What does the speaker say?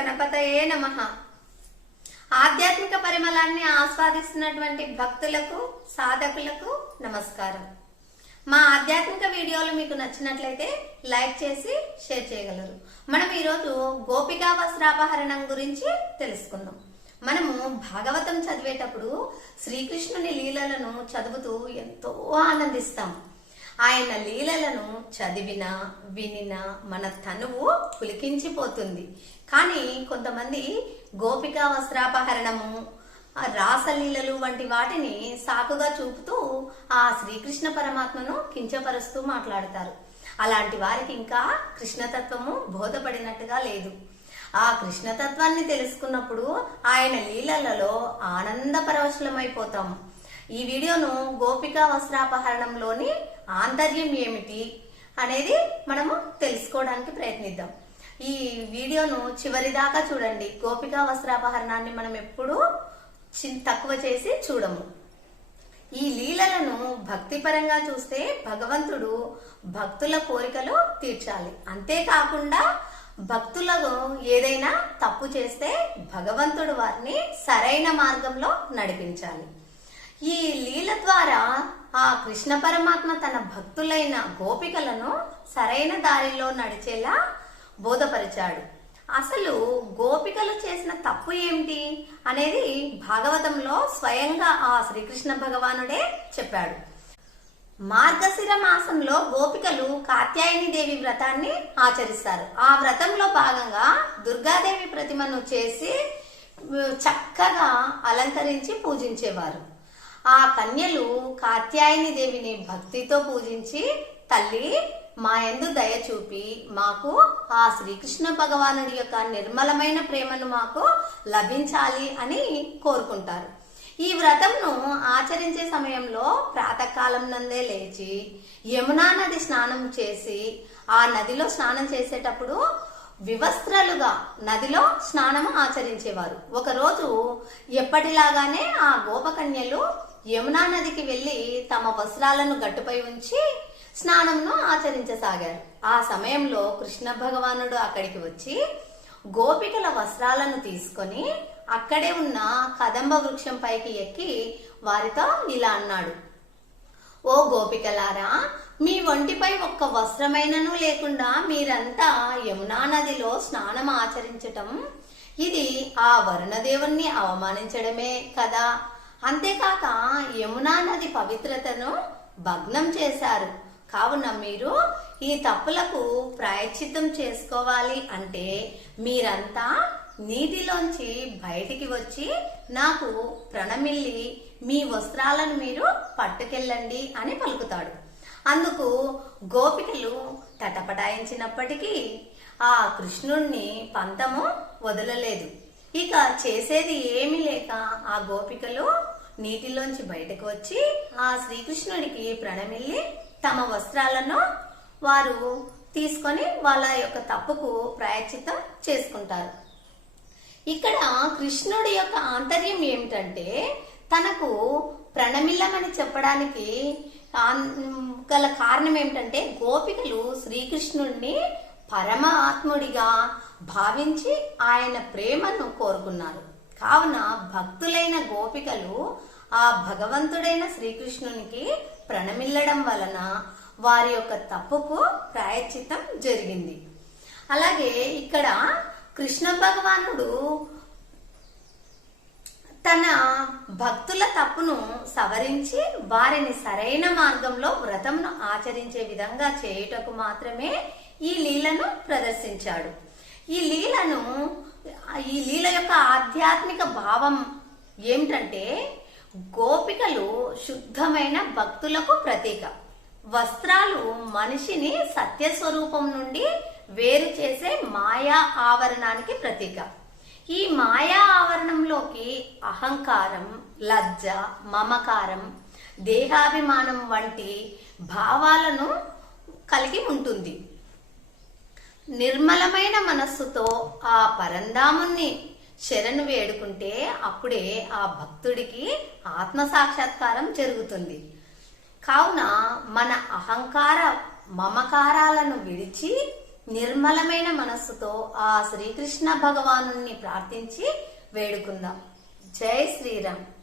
గణపతయే నమః. ఆధ్యాత్మిక పరిమళాన్ని ఆస్వాదిస్తున్నటువంటి భక్తులకు సాధకులకు నమస్కారం. మా ఆధ్యాత్మిక వీడియోలు మీకు నచ్చినట్లయితే లైక్ చేసి షేర్ చేయగలరు. మనం ఈరోజు గోపికా వస్త్రాపహరణం గురించి తెలుసుకుందాం. మనము భాగవతం చదివేటప్పుడు శ్రీకృష్ణుని లీలలను చదువుతూ ఎంతో ఆనందిస్తాం. ఆయన లీలలను చదివినా వినినా మన తనువు పులికించిపోతుంది. కానీ కొంతమంది గోపికా వస్త్రాపహరణము, రాసలీలలు వంటి వాటిని సాకుగా చూపుతూ ఆ శ్రీకృష్ణ పరమాత్మను కించపరుస్తూ మాట్లాడతారు. అలాంటి వారికి ఇంకా కృష్ణతత్వము బోధపడినట్టుగా లేదు. ఆ కృష్ణతత్వాన్ని తెలుసుకున్నప్పుడు ఆయన లీలలలో ఆనంద పరవశులమైపోతాము. ఈ వీడియోను గోపికా వస్త్రాపహరణంలోని ఆంతర్యం ఏమిటి అనేది మనము తెలుసుకోవడానికి ప్రయత్నిద్దాం. ఈ వీడియోను చివరి దాకా చూడండి. గోపికా వస్త్రాపహరణాన్ని మనం ఎప్పుడూ తక్కువ చేసి చూడము. ఈ లీలలను భక్తిపరంగా చూస్తే భగవంతుడు భక్తుల కోరికలు తీర్చాలి. అంతేకాకుండా భక్తులకు ఏదైనా తప్పు చేస్తే భగవంతుడు వారిని సరైన మార్గంలో నడిపించాలి. ఈ లీల ద్వారా ఆ కృష్ణ పరమాత్మ తన భక్తులైన గోపికలను సరైన దారిలో నడిచేలా బోధపరిచాడు. అసలు గోపికలు చేసిన తప్పు ఏమిటి అనేది భాగవతంలో స్వయంగా ఆ శ్రీకృష్ణ భగవానుడే చెప్పాడు. మార్గశిర మాసంలో గోపికలు కాత్యాయని దేవి వ్రతాన్ని ఆచరిస్తారు. ఆ వ్రతంలో భాగంగా దుర్గాదేవి ప్రతిమను చేసి చక్కగా అలంకరించి పూజించేవారు. ఆ కన్యలు కాత్యాయని దేవిని భక్తితో పూజించి, తల్లి మా యందు దయ చూపి మాకు ఆ శ్రీకృష్ణ భగవానుడి యొక్క నిర్మలమైన ప్రేమను మాకు లభించాలి అని కోరుకుంటారు. ఈ వ్రతంను ఆచరించే సమయంలో ప్రాతకాలం నందే లేచి యమునా నది స్నానం చేసి, ఆ నదిలో స్నానం చేసేటప్పుడు వివస్త్రలుగా నదిలో స్నానము ఆచరించేవారు. ఒకరోజు ఎప్పటిలాగానే ఆ గోపకన్యలు యమునా నదికి వెళ్లి తమ వస్త్రాలను గట్టుపై ఉంచి స్నానంను ఆచరించసాగారు. ఆ సమయంలో కృష్ణ భగవానుడు అక్కడికి వచ్చి గోపికల వస్త్రాలను తీసుకొని అక్కడే ఉన్న కదంబ వృక్షం పైకి ఎక్కి వారితో ఇలా అన్నాడు: ఓ గోపికలారా, మీ ఒంటిపై ఒక్క వస్త్రమైనను లేకుండా మీరంతా యమునా నదిలో స్నానం ఆచరించటం ఇది ఆ వరుణదేవుణ్ణి అవమానించడమే కదా. అంతేకాక యమునా నది పవిత్రతను భగ్నం చేశారు. కావున మీరు ఈ తప్పులకు ప్రాయశ్చిత్తం చేసుకోవాలి అంటే మీరంతా నీటిలోంచి బయటికి వచ్చి నాకు ప్రణమిల్లి మీ వస్త్రాలను మీరు పట్టుకెళ్ళండి అని పలుకుతాడు. అందుకు గోపికలు తటపటాయించినప్పటికీ ఆ కృష్ణుణ్ణి పంతము వదలలేదు. ఇక చేసేది ఏమీ లేక ఆ గోపికలు నీటిలోంచి బయటకు వచ్చి ఆ శ్రీకృష్ణుడికి ప్రణమిల్లి తమ వస్త్రాలను వారు తీసుకొని వాళ్ళ యొక్క తప్పుకు ప్రాయశ్చిత్తం చేసుకుంటారు. ఇక్కడ కృష్ణుడి యొక్క ఆంతర్యం ఏమిటంటే, తనకు ప్రణమిల్లమని చెప్పడానికి గల కారణం ఏమిటంటే, గోపికలు శ్రీకృష్ణుడిని పరమాత్ముడిగా భావించి ఆయన ప్రేమను కోరుకున్నారు. కావున భక్తులైన గోపికలు ఆ భగవంతుడైన శ్రీకృష్ణునికి ప్రణమిల్లడం వలన వారి యొక్క తప్పుకు ప్రాయశ్చిత్తం జరిగింది. అలాగే ఇక్కడ కృష్ణ భగవానుడు తన భక్తుల తప్పును సవరించి వారిని సరైన మార్గంలో వ్రతమును ఆచరించే విధంగా చేయుటకు మాత్రమే ఈ లీలను ప్రదర్శించాడు. ఈ లీల యొక్క ఆధ్యాత్మిక భావం ఏమిటంటే, గోపికలు శుద్ధమైన భక్తులకు ప్రతీక. వస్త్రాలు మనిషిని సత్యస్వరూపం నుండి వేరు చేసే మాయా ఆవరణానికి ప్రతీక. ఈ మాయా ఆవరణంలోకి అహంకారం, లజ్జ, మమకారం, దేహాభిమానం వంటి భావాలను కలిగి ఉంటుంది. నిర్మలమైన మనస్సుతో ఆ పరంధాముని శరణు వేడుకుంటే అప్పుడే ఆ భక్తుడికి ఆత్మ సాక్షాత్కారం జరుగుతుంది. కావున మన అహంకార మమకారాలను విడిచి నిర్మలమైన మనస్సుతో ఆ శ్రీకృష్ణ భగవానుని ప్రార్థించి వేడుకుందాం. జై శ్రీరామ్.